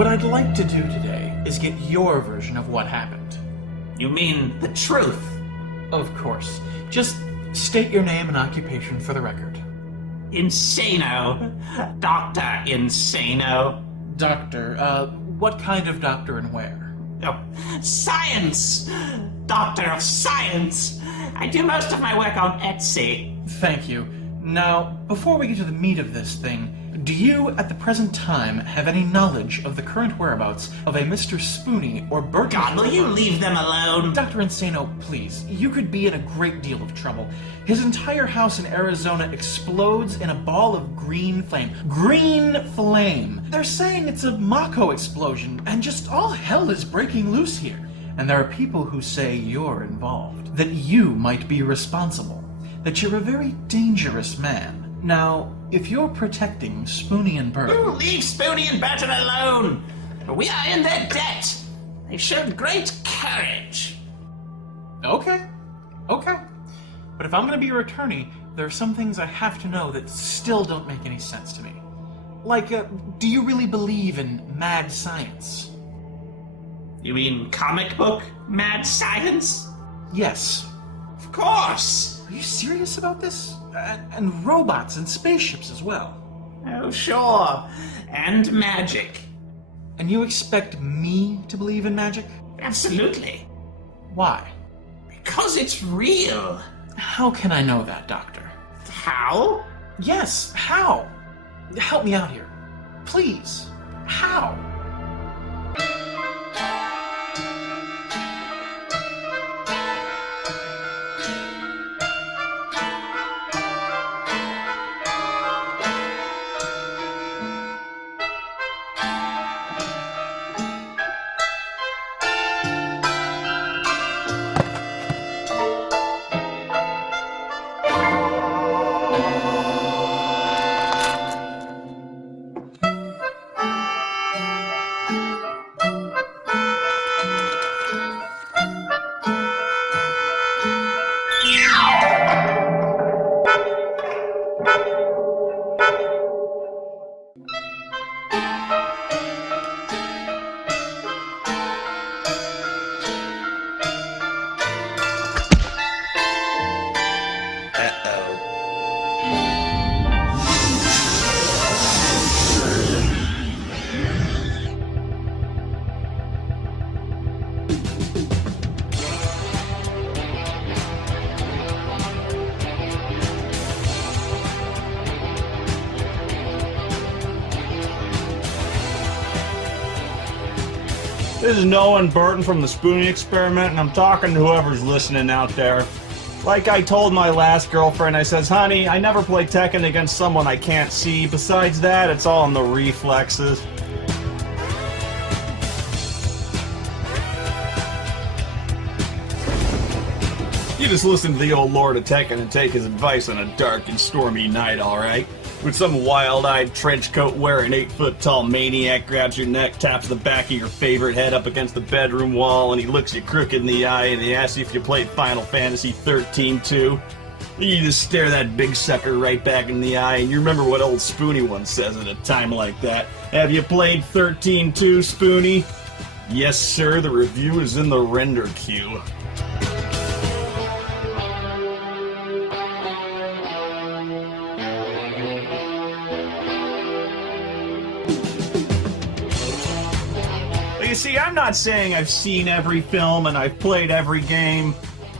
What I'd like to do today is get your version of what happened. You mean the truth? Of course. Just state your name and occupation for the record. Insano. Dr. Insano. Doctor, what kind of doctor and where? Oh, science! Doctor of Science! I do most of my work on Etsy. Thank you. Now, before we get to the meat of this thing, do you, at the present time, have any knowledge of the current whereabouts of a Mr. Spoony or Bert? God, will you leave them alone? Dr. Insano, please. You could be in a great deal of trouble. His entire house in Arizona explodes in a ball of green flame. Green flame! They're saying it's a Mako explosion, and just all hell is breaking loose here. And there are people who say you're involved, that you might be responsible, that you're a very dangerous man. Now, if you're protecting Spoony and Bert... You leave Spoony and Burton alone! We are in their debt! They showed great courage. Okay. But if I'm going to be your attorney, there are some things I have to know that still don't make any sense to me. Like, do you really believe in mad science? You mean comic book mad science? Yes. Of course! Are you serious about this? And robots and spaceships as well. Oh, sure. And magic. And you expect me to believe in magic? Absolutely. Why? Because it's real. How can I know that, Doctor? How? Yes, how? Help me out here. Please. How? This is Noah and Burton from the Spoony Experiment, and I'm talking to whoever's listening out there. Like I told my last girlfriend, I says, honey, I never play Tekken against someone I can't see. Besides that, it's all in the reflexes. You just listen to the old Lord of Tekken and take his advice on a dark and stormy night, alright? With some wild-eyed, trench-coat-wearing, 8-foot-tall maniac grabs your neck, taps the back of your favorite head up against the bedroom wall, and he looks you crooked in the eye, and he asks you if you played Final Fantasy 13 too. You just stare that big sucker right back in the eye, and you remember what old SpoonyOne says at a time like that. Have you played 13 too, Spoony? Yes, sir, the review is in the render queue. You see, I'm not saying I've seen every film and I've played every game,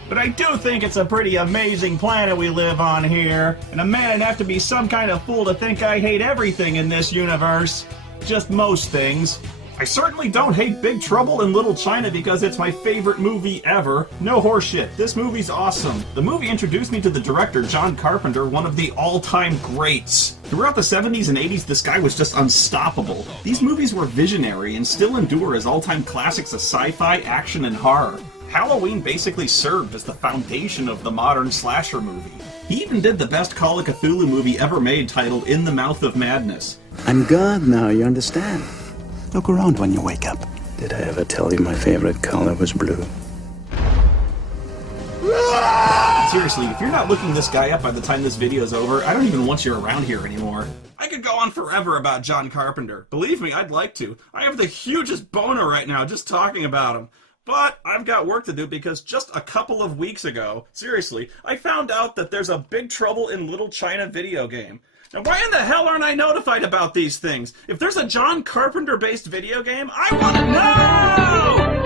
but I do think it's a pretty amazing planet we live on here, and a man'd have to be some kind of fool to think I hate everything in this universe. Just most things. I certainly don't hate Big Trouble in Little China because it's my favorite movie ever. No horseshit. This movie's awesome. The movie introduced me to the director, John Carpenter, one of the all-time greats. Throughout the 70s and 80s, this guy was just unstoppable. These movies were visionary and still endure as all-time classics of sci-fi, action, and horror. Halloween basically served as the foundation of the modern slasher movie. He even did the best Call of Cthulhu movie ever made, titled In the Mouth of Madness. I'm God now, you understand? Look around when you wake up. Did I ever tell you my favorite color was blue? Seriously, if you're not looking this guy up by the time this video's over, I don't even want you around here anymore. I could go on forever about John Carpenter. Believe me, I'd like to. I have the hugest boner right now just talking about him. But I've got work to do because just a couple of weeks ago, seriously, I found out that there's a Big Trouble in Little China video game. Now, why in the hell aren't I notified about these things? If there's a John Carpenter-based video game, I want to know!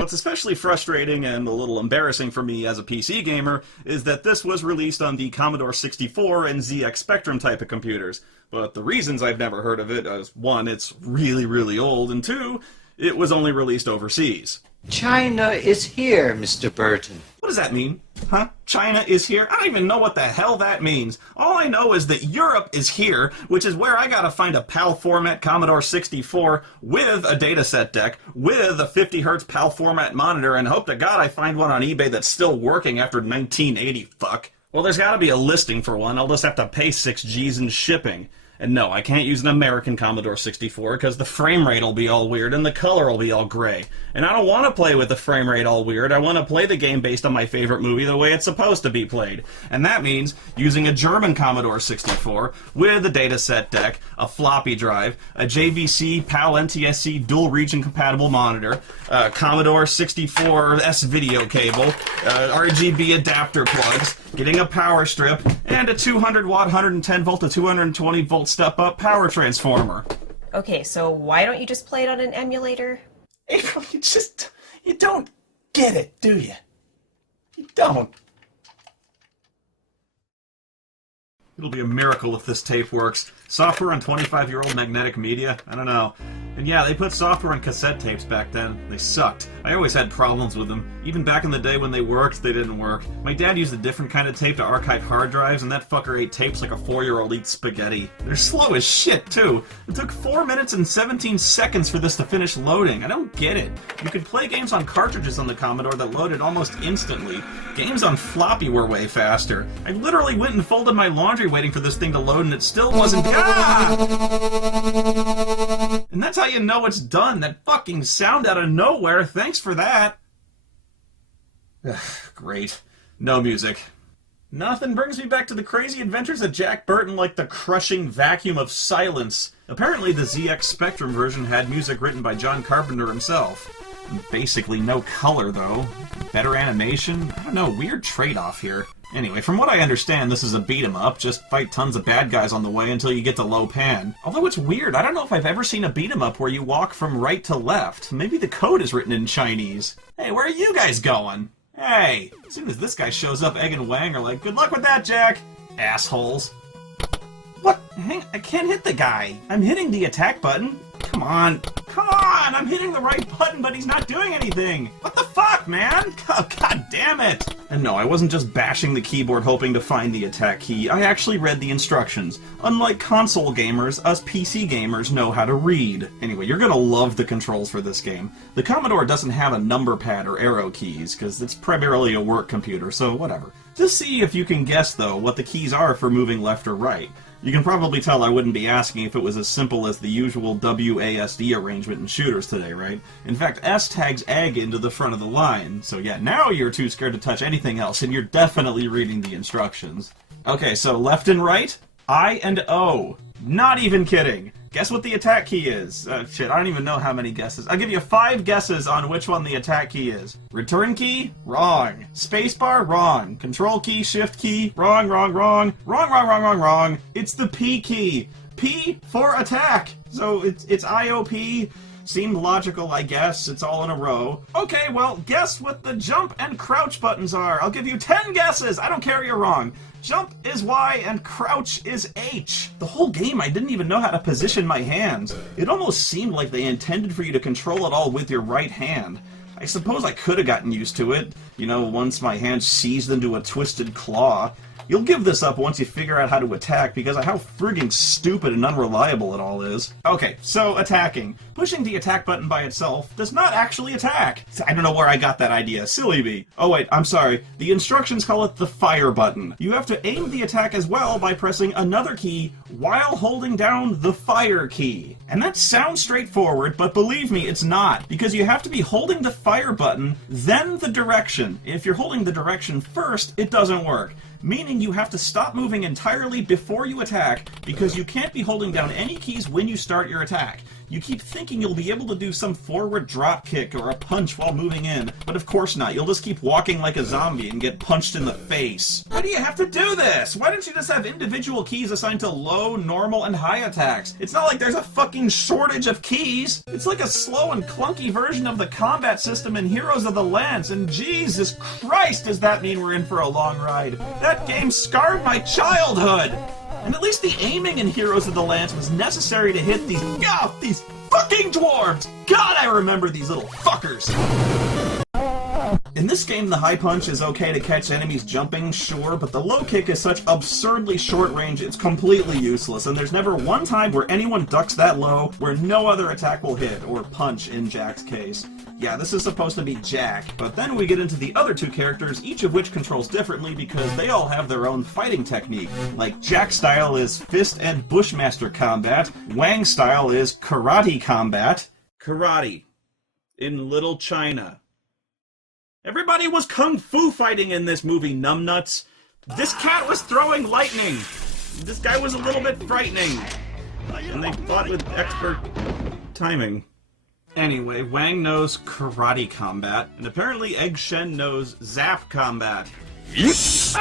What's especially frustrating and a little embarrassing for me as a PC gamer is that this was released on the Commodore 64 and ZX Spectrum type of computers. But the reasons I've never heard of it is, one, it's really, really old, and two, it was only released overseas. China is here, Mr. Burton. What does that mean? Huh? China is here? I don't even know what the hell that means. All I know is that Europe is here, which is where I gotta find a PAL format Commodore 64 with a dataset deck, with a 50 Hz PAL format monitor, and hope to God I find one on eBay that's still working after 1980, fuck. Well, there's gotta be a listing for one. I'll just have to pay 6 G's in shipping. And no, I can't use an American Commodore 64 because the frame rate will be all weird and the color will be all gray. And I don't want to play with the frame rate all weird. I want to play the game based on my favorite movie the way it's supposed to be played. And that means using a German Commodore 64 with a dataset deck, a floppy drive, a JVC PAL NTSC dual region compatible monitor, a Commodore 64 S video cable, RGB adapter plugs, getting a power strip, and a 200 watt 110 volt to 220 volt step-up power transformer. Okay, so why don't you just play it on an emulator? April, you don't get it, do you? You don't. It'll be a miracle if this tape works. Software on 25-year-old magnetic media? I don't know. And yeah, they put software on cassette tapes back then. They sucked. I always had problems with them. Even back in the day when they worked, they didn't work. My dad used a different kind of tape to archive hard drives, and that fucker ate tapes like a 4-year-old eats spaghetti. They're slow as shit, too. It took 4 minutes and 17 seconds for this to finish loading. I don't get it. You could play games on cartridges on the Commodore that loaded almost instantly. Games on floppy were way faster. I literally went and folded my laundry waiting for this thing to load, and it still wasn't... Ah! And that's how you know it's done. That fucking sound out of nowhere. Thanks for that. Great. No music. Nothing brings me back to the crazy adventures of Jack Burton like the crushing vacuum of silence. Apparently the ZX Spectrum version had music written by John Carpenter himself. Basically no color, though. Better animation? I don't know, weird trade-off here. Anyway, from what I understand, this is a beat-em-up. Just fight tons of bad guys on the way until you get to low pan. Although it's weird, I don't know if I've ever seen a beat-em-up where you walk from right to left. Maybe the code is written in Chinese. Hey, where are you guys going? Hey, as soon as this guy shows up, Egg and Wang are like, good luck with that, Jack! Assholes. What? Hang, I can't hit the guy. I'm hitting the attack button. Come on. Come on! I'm hitting the right button, but he's not doing anything! What the fuck, man? Oh, God damn it! And no, I wasn't just bashing the keyboard hoping to find the attack key. I actually read the instructions. Unlike console gamers, us PC gamers know how to read. Anyway, you're gonna love the controls for this game. The Commodore doesn't have a number pad or arrow keys, because it's primarily a work computer, so whatever. Just see if you can guess, though, what the keys are for moving left or right. You can probably tell I wouldn't be asking if it was as simple as the usual WASD arrangement in shooters today, right? In fact, S tags egg into the front of the line, so yeah, now you're too scared to touch anything else, and you're definitely reading the instructions. Okay, so left and right, I and O. Not even kidding. Guess what the attack key is? Shit, I don't even know how many guesses. I'll give you 5 guesses on which one the attack key is. Return key? Wrong. Spacebar? Wrong. Control key? Shift key? Wrong, wrong, wrong. Wrong, wrong, wrong, wrong, wrong. It's the P key. P for attack. So it's IOP. Seemed logical, I guess. It's all in a row. Okay, well, guess what the jump and crouch buttons are. I'll give you 10 guesses. I don't care, you're wrong. Jump is Y and crouch is H. The whole game I didn't even know how to position my hands. It almost seemed like they intended for you to control it all with your right hand. I suppose I could have gotten used to it, you know, once my hand seized into a twisted claw. You'll give this up once you figure out how to attack because of how frigging stupid and unreliable it all is. Okay, so attacking. Pushing the attack button by itself does not actually attack. I don't know where I got that idea. Silly me. Oh wait, I'm sorry. The instructions call it the fire button. You have to aim the attack as well by pressing another key while holding down the fire key. And that sounds straightforward, but believe me, it's not. Because you have to be holding the fire button, then the direction. If you're holding the direction first, it doesn't work. meaning you have to stop moving entirely before you attack, because you can't be holding down any keys when you start your attack. You keep thinking you'll be able to do some forward drop kick or a punch while moving in, but of course not. You'll just keep walking like a zombie and get punched in the face. Why do you have to do this? Why don't you just have individual keys assigned to low, normal, and high attacks? It's not like there's a fucking shortage of keys. It's like a slow and clunky version of the combat system in Heroes of the Lance, and Jesus Christ, does that mean we're in for a long ride? That game scarred my childhood! And at least the aiming in Heroes of the Lance was necessary to hit these fucking dwarves! God, I remember these little fuckers! In this game, the high punch is okay to catch enemies jumping, sure, but the low kick is such absurdly short range it's completely useless, and there's never one time where anyone ducks that low where no other attack will hit, or punch in Jack's case. Yeah, this is supposed to be Jack, but then we get into the other two characters, each of which controls differently because they all have their own fighting technique. Like, Jack's style is fist and bushmaster combat, Wang's style is karate combat. Karate. In Little China. Everybody was kung fu fighting in this movie, numbnuts. This cat was throwing lightning. This guy was a little bit frightening. And they fought with expert timing. Anyway, Wang knows karate combat, and apparently Egg Shen knows zap combat. It's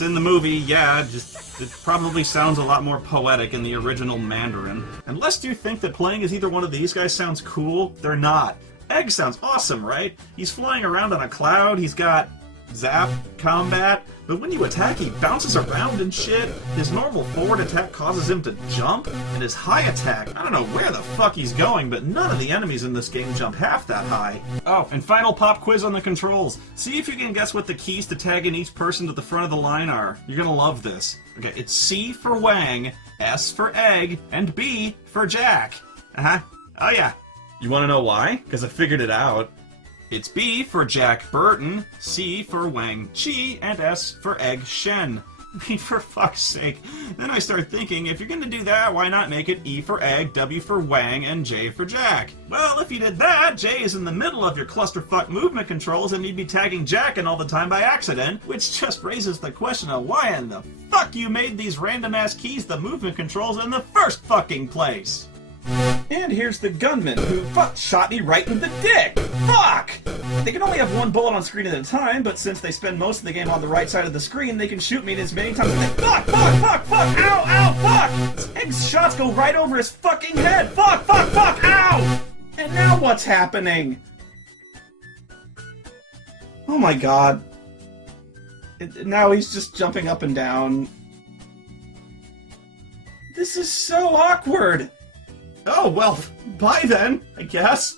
in the movie, yeah, just it probably sounds a lot more poetic in the original Mandarin. And lest you think that playing as either one of these guys sounds cool, they're not. Egg sounds awesome, right? He's flying around on a cloud, he's got zap combat, but when you attack he bounces around and shit. His normal forward attack causes him to jump, and his high attack, I don't know where the fuck he's going, but none of the enemies in this game jump half that high. Oh, and final pop quiz on the controls. See if you can guess what the keys to tag in each person to the front of the line are. You're gonna love this. Okay, it's C for Wang, S for Egg, and B for Jack. Uh-huh. Oh yeah. You wanna know why? Because I figured it out. It's B for Jack Burton, C for Wang Chi, and S for Egg Shen. I mean, for fuck's sake. Then I start thinking, if you're gonna do that, why not make it E for Egg, W for Wang, and J for Jack? Well, if you did that, J is in the middle of your clusterfuck movement controls, and you'd be tagging Jack in all the time by accident, which just raises the question of why in the fuck you made these random-ass keys the movement controls in the first fucking place. And here's the gunman who shot me right in the dick! Fuck! They can only have one bullet on screen at a time, but since they spend most of the game on the right side of the screen, they can shoot me as many times as they— Fuck! Fuck! Fuck! Fuck! Ow! Ow! Fuck! Egg's shots go right over his fucking head! Fuck! Fuck! Fuck! Ow! And now what's happening? Oh my god. Now he's just jumping up and down. This is so awkward! Oh, well, bye then, I guess.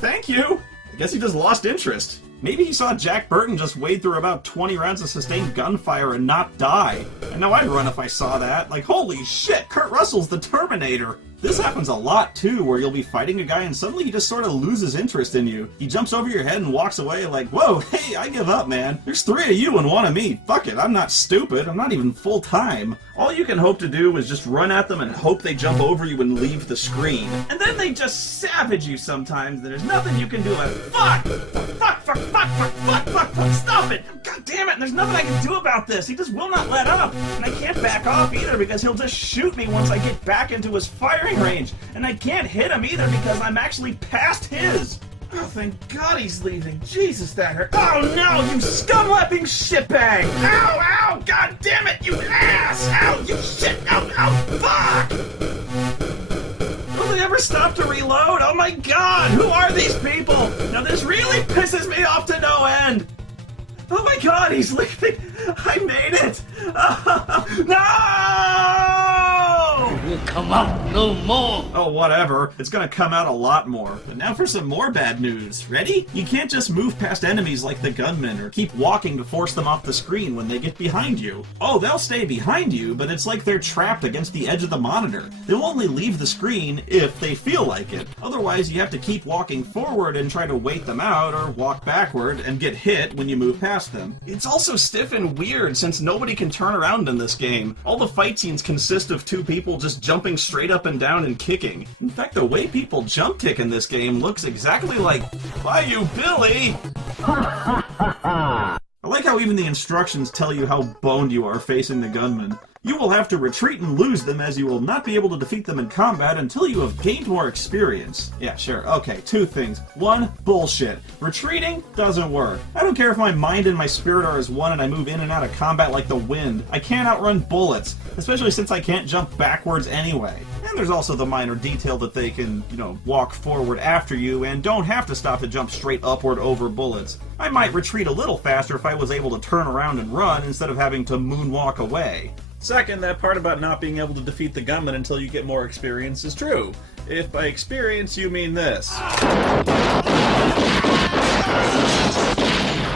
Thank you. I guess he just lost interest. Maybe he saw Jack Burton just wade through about 20 rounds of sustained gunfire and not die. I know I'd run if I saw that. Like, holy shit, Kurt Russell's the Terminator. This happens a lot, too, where you'll be fighting a guy and suddenly he just sort of loses interest in you. He jumps over your head and walks away like, whoa, hey, I give up, man. There's 3 of you and 1 of me. Fuck it, I'm not stupid. I'm not even full-time. All you can hope to do is just run at them and hope they jump over you and leave the screen. And then they just savage you sometimes. There's nothing you can do about it. Fuck! Fuck! Fuck! Fuck! Fuck! Fuck! Fuck! Fuck! Stop it! God damn it! There's nothing I can do about this. He just will not let up. And I can't back off either because he'll just shoot me once I get back into his firing range. And I can't hit him either because I'm actually past his. Oh, thank God he's leaving. Jesus, that hurt. Oh no, you scum-lapping shitbag! Ow, ow! God damn it, you ass! Ow, you shit! Ow, ow, fuck! Will they ever stop to reload? Oh my God, who are these people? Now this really pisses me off to no end. Oh my God, he's leaving. I made it. No! It will come out no more. Oh, whatever. It's gonna come out a lot more. But now for some more bad news. Ready? You can't just move past enemies like the gunmen or keep walking to force them off the screen when they get behind you. Oh, they'll stay behind you, but it's like they're trapped against the edge of the monitor. They'll only leave the screen if they feel like it. Otherwise, you have to keep walking forward and try to wait them out or walk backward and get hit when you move past them. It's also stiff and weird since nobody can turn around in this game. All the fight scenes consist of 2 people just jumping straight up and down and kicking. In fact, the way people jump kick in this game looks exactly like Bayou Billy! I like how even the instructions tell you how boned you are facing the gunmen. You will have to retreat and lose them, as you will not be able to defeat them in combat until you have gained more experience. Yeah, sure, okay, 2 things. 1, bullshit. Retreating doesn't work. I don't care if my mind and my spirit are as one and I move in and out of combat like the wind. I can't outrun bullets, especially since I can't jump backwards anyway. And there's also the minor detail that they can, walk forward after you and don't have to stop to jump straight upward over bullets. I might retreat a little faster if I was able to turn around and run instead of having to moonwalk away. Second, that part about not being able to defeat the gunman until you get more experience is true. If by experience you mean this.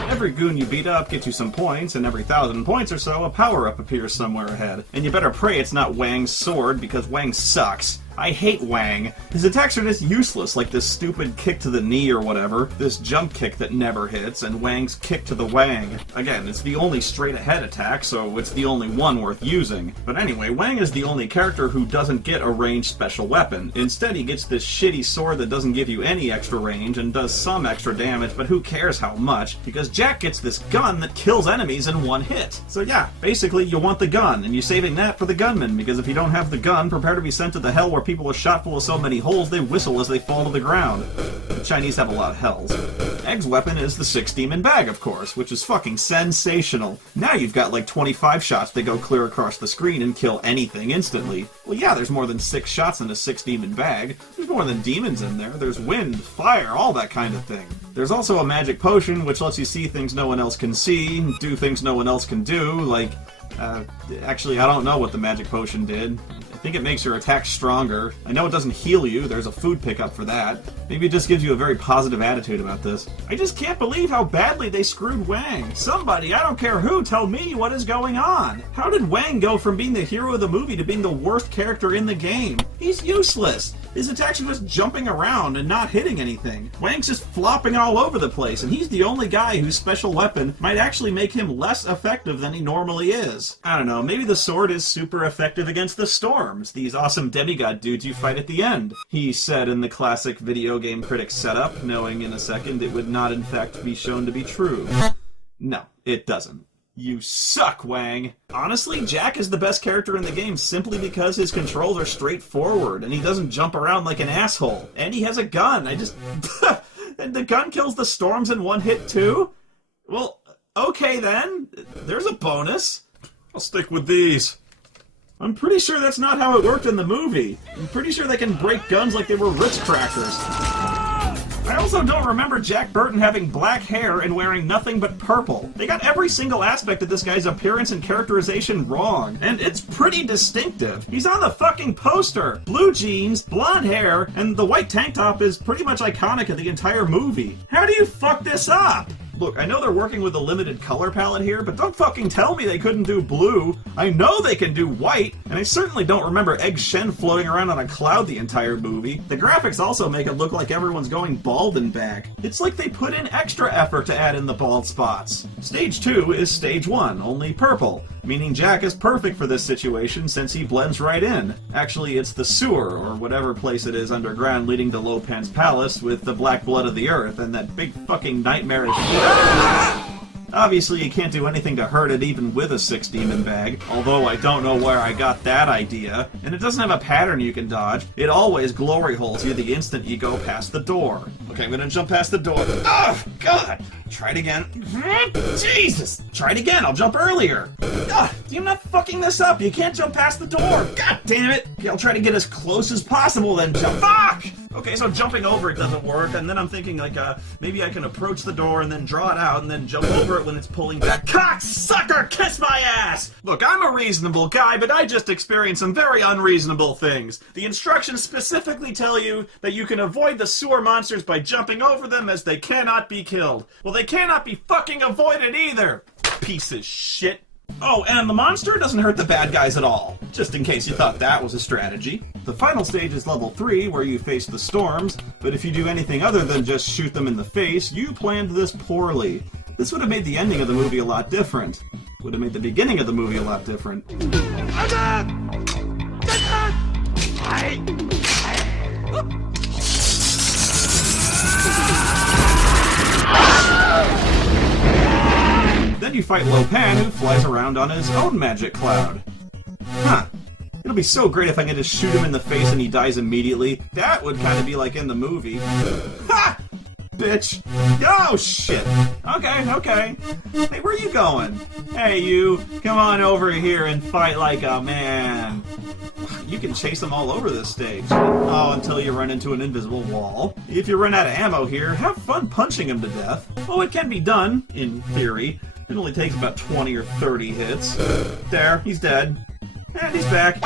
Every goon you beat up gets you some points, and every 1,000 points or so, a power-up appears somewhere ahead. And you better pray it's not Wang's sword, because Wang sucks. I hate Wang. His attacks are just useless, like this stupid kick to the knee or whatever, this jump kick that never hits, and Wang's kick to the Wang. Again, it's the only straight-ahead attack, so it's the only one worth using. But anyway, Wang is the only character who doesn't get a ranged special weapon. Instead, he gets this shitty sword that doesn't give you any extra range and does some extra damage, but who cares how much, because Jack gets this gun that kills enemies in 1 hit. So yeah, basically you want the gun, and you're saving that for the gunman, because if you don't have the gun, prepare to be sent to the hell where people are shot full of so many holes they whistle as they fall to the ground. The Chinese have a lot of hells. Egg's weapon is the 6-demon bag, of course, which is fucking sensational. Now you've got like 25 shots that go clear across the screen and kill anything instantly. Well, yeah, there's more than 6 shots in a 6-demon bag. There's more than demons in there. There's wind, fire, all that kind of thing. There's also a magic potion, which lets you see things no one else can see, do things no one else can do, like... actually, I don't know what the magic potion did. I think it makes your attack stronger. I know it doesn't heal you, there's a food pickup for that. Maybe it just gives you a very positive attitude about this. I just can't believe how badly they screwed Wang. Somebody, I don't care who, tell me what is going on. How did Wang go from being the hero of the movie to being the worst character in the game? He's useless. His attacks are just jumping around and not hitting anything. Wang's just flopping all over the place, and he's the only guy whose special weapon might actually make him less effective than he normally is. I don't know, maybe the sword is super effective against the storms, these awesome demigod dudes you fight at the end. He said in the classic video game Critic setup, knowing in a second it would not in fact be shown to be true. No, it doesn't. You suck, Wang. Honestly, Jack is the best character in the game simply because his controls are straightforward and he doesn't jump around like an asshole. And he has a gun. And the gun kills the storms in 1 hit too? Well, okay then. There's a bonus. I'll stick with these. I'm pretty sure that's not how it worked in the movie. I'm pretty sure they can break guns like they were Ritz crackers. I also don't remember Jack Burton having black hair and wearing nothing but purple. They got every single aspect of this guy's appearance and characterization wrong, and it's pretty distinctive. He's on the fucking poster! Blue jeans, blonde hair, and the white tank top is pretty much iconic of the entire movie. How do you fuck this up? Look, I know they're working with a limited color palette here, but don't fucking tell me they couldn't do blue. I know they can do white, and I certainly don't remember Egg Shen floating around on a cloud the entire movie. The graphics also make it look like everyone's going bald and back. It's like they put in extra effort to add in the bald spots. Stage 2 is Stage 1, only purple, meaning Jack is perfect for this situation since he blends right in. Actually, it's the sewer, or whatever place it is underground leading to Lopan's palace with the black blood of the earth and that big fucking nightmarish... Obviously, you can't do anything to hurt it even with a 6-demon bag, although I don't know where I got that idea. And it doesn't have a pattern you can dodge. It always glory holes you the instant you go past the door. Okay, I'm gonna jump past the door. Oh, God! Try it again. Jesus! Try it again, I'll jump earlier. You're not fucking this up. You can't jump past the door. God damn it! Okay, I'll try to get as close as possible, then jump. Fuck! Okay, so jumping over it doesn't work, and then I'm thinking, like, maybe I can approach the door and then draw it out and then jump over it when it's pulling back. Cocksucker! Kiss my ass! Look, I'm a reasonable guy, but I just experienced some very unreasonable things. The instructions specifically tell you that you can avoid the sewer monsters by jumping over them as they cannot be killed. Well, they cannot be fucking avoided either! Piece of shit. Oh, and the monster doesn't hurt the bad guys at all, just in case you thought that was a strategy. The final stage is level 3, where you face the storms, but if you do anything other than just shoot them in the face, you planned this poorly. This would have made the ending of the movie a lot different. Would have made the beginning of the movie a lot different. you fight Lo Pan, who flies around on his own magic cloud. Huh. It'll be so great if I can just shoot him in the face and he dies immediately. That would kind of be like in the movie. Ha! Bitch! Oh, shit! Okay. Hey, where are you going? Hey, you! Come on over here and fight like a man. You can chase them all over this stage. Oh, until you run into an invisible wall. If you run out of ammo here, have fun punching him to death. Oh, it can be done, in theory. It only takes about 20 or 30 hits. There, he's dead. And he's back.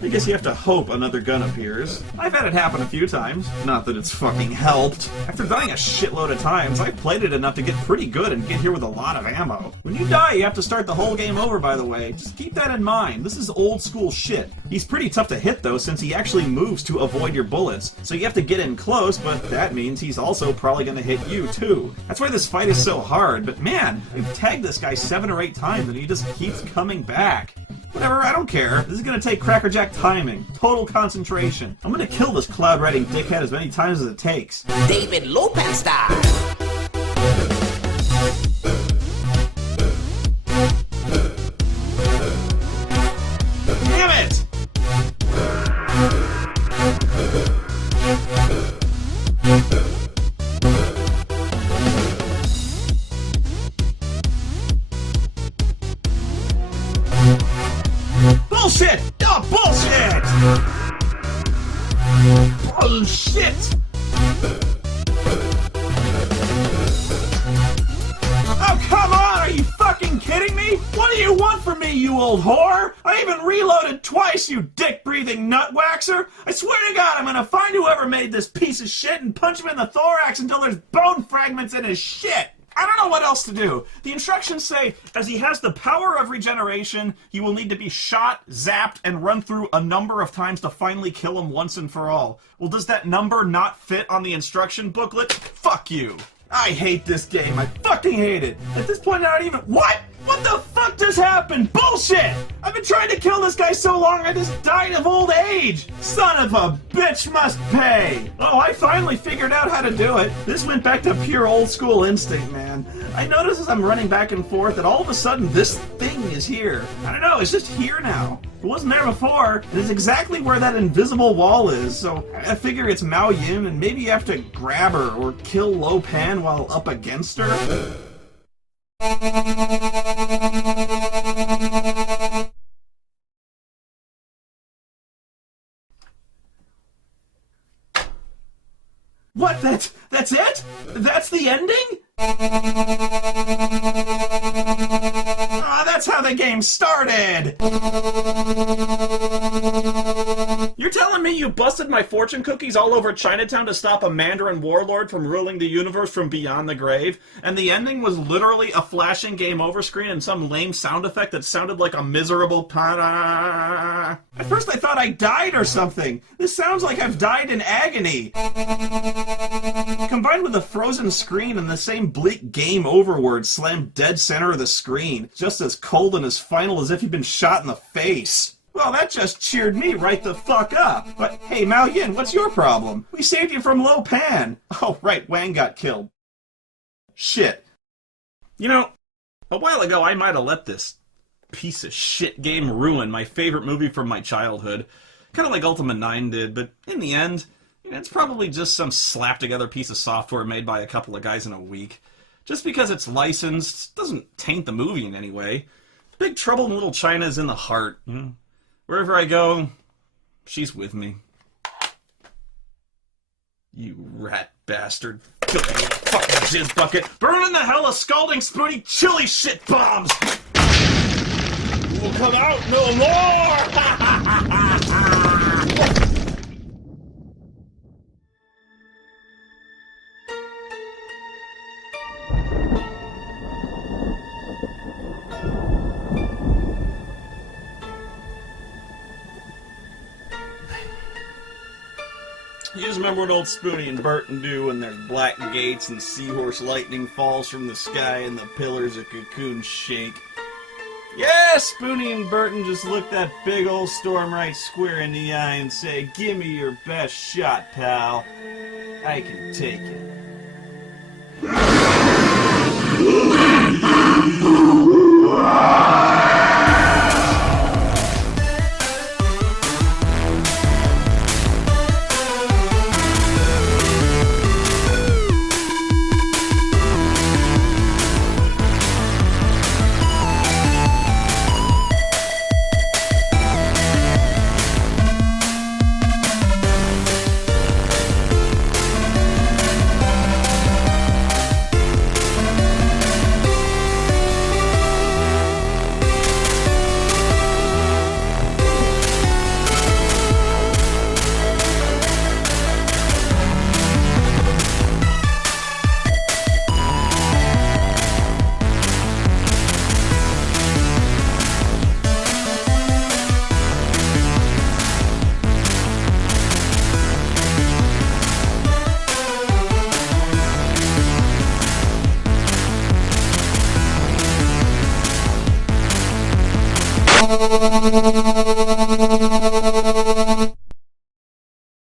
I guess you have to hope another gun appears. I've had it happen a few times. Not that it's fucking helped. After dying a shitload of times, I've played it enough to get pretty good and get here with a lot of ammo. When you die, you have to start the whole game over, by the way. Just keep that in mind. This is old school shit. He's pretty tough to hit, though, since he actually moves to avoid your bullets. So you have to get in close, but that means he's also probably gonna hit you, too. That's why this fight is so hard, but man, I've tagged this guy 7 or 8 times and he just keeps coming back. Whatever, I don't care. This is gonna take crackerjack timing. Total concentration. I'm gonna kill this cloud-riding dickhead as many times as it takes. David Lopan style. Damn it! Bullshit! Oh, bullshit! Bullshit! Oh, come on! Are you fucking kidding me? What do you want from me, you old whore? I even reloaded twice, you dick-breathing nut-waxer! I swear to God, I'm gonna find whoever made this piece of shit and punch him in the thorax until there's bone fragments in his shit! I don't know what else to do. The instructions say, as he has the power of regeneration, he will need to be shot, zapped, and run through a number of times to finally kill him once and for all. Well, does that number not fit on the instruction booklet? Fuck you. I hate this game. I fucking hate it. At this point, I don't even... What? What the fuck just happened? Bullshit! I've been trying to kill this guy so long I just died of old age! Son of a bitch must pay! Oh, I finally figured out how to do it. This went back to pure old school instinct, man. I notice as I'm running back and forth that all of a sudden this thing is here. I don't know, it's just here now. It wasn't there before. It is exactly where that invisible wall is, so I figure it's Mao Yin and maybe you have to grab her or kill Lo Pan while up against her. What? That's it? That's the ending? Ah, that's how the game started! You're telling me you busted my fortune cookies all over Chinatown to stop a Mandarin warlord from ruling the universe from beyond the grave, and the ending was literally a flashing game over screen and some lame sound effect that sounded like a miserable pa-da? At first I thought I died or something. This sounds like I've died in agony. Combined with the frozen screen and the same bleak game over word slammed dead center of the screen, just as cold and as final as if you'd been shot in the face. Well, that just cheered me right the fuck up. But hey, Mao Yin, what's your problem? We saved you from Lo Pan. Oh, right, Wang got killed. Shit. You know, a while ago I might have let this piece of shit game ruin my favorite movie from my childhood. Kind of like Ultima 9 did, but in the end, it's probably just some slap-together piece of software made by a couple of guys in a week. Just because it's licensed doesn't taint the movie in any way. Big Trouble in Little China is in the heart. Wherever I go, she's with me. You rat bastard. Filthy little fucking jizz bucket. Burn in the hell of scalding spoony chili shit bombs! You will come out no more! You just remember what old Spoonie and Burton do when there's black gates and seahorse lightning falls from the sky and the pillars of cocoon shake. Yeah, Spoonie and Burton just look that big old storm right square in the eye and say, "Give me your best shot, pal. I can take it." Bye.